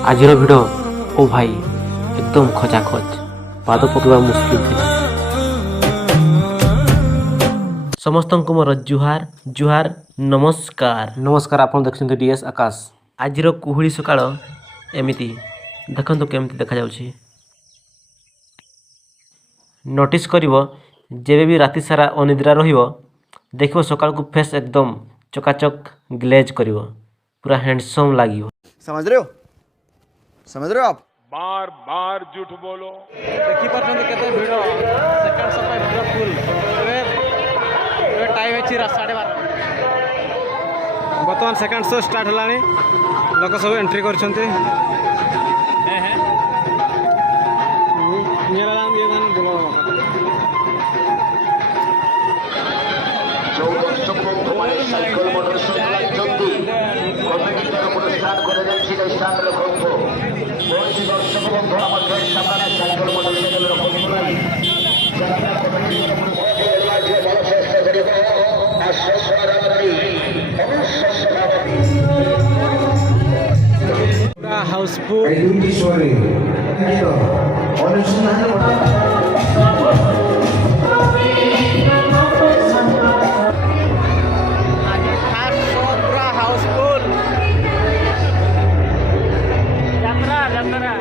आज भिड़ ओ भाई एकदम खचाखच पाद पकड़ा मुस्किल थे। समस्त को मोर जुहार जुहार नमस्कार नमस्कार। आप देखते डीएस आकाश। आज कुहुड़ी सकाळ एमती देखो केमती देखा जाउछि। नोटिस करिवो जेबे भी राति सारा अनिद्रा रहिवो देखिवो सकाळ को फेस एकदम चकाचक ग्लेज करिवो पूरा हैंडसम लागिवो। समझ रहे हो आप? बार बार झूठ बोलो। देखी पार्टी केते भिड़ सेकंड सफाई पूरा फुल। ए टाइम है 12:30 बर्तमान सेकंड शो स्टार्ट हलानी लोक सब एंट्री करछन्ते। मेरा नाम ये मान बोलो সাইকেল মোটরসাইকেল চলতি কমিটির পুরস্কার করে যাচ্ছি দেশান্দ্র গ্রন্থ বয়সী দর্শক বন্ধু আমাদের সামনে সাইকেল মোটরসাইকেল রকমগুলাই যারা কমিটির পুরস্কার লাগে বড় চেষ্টা করে আশ্বস্ত पूरा हाउसफुल हाउसफुल यात्रा यात्रा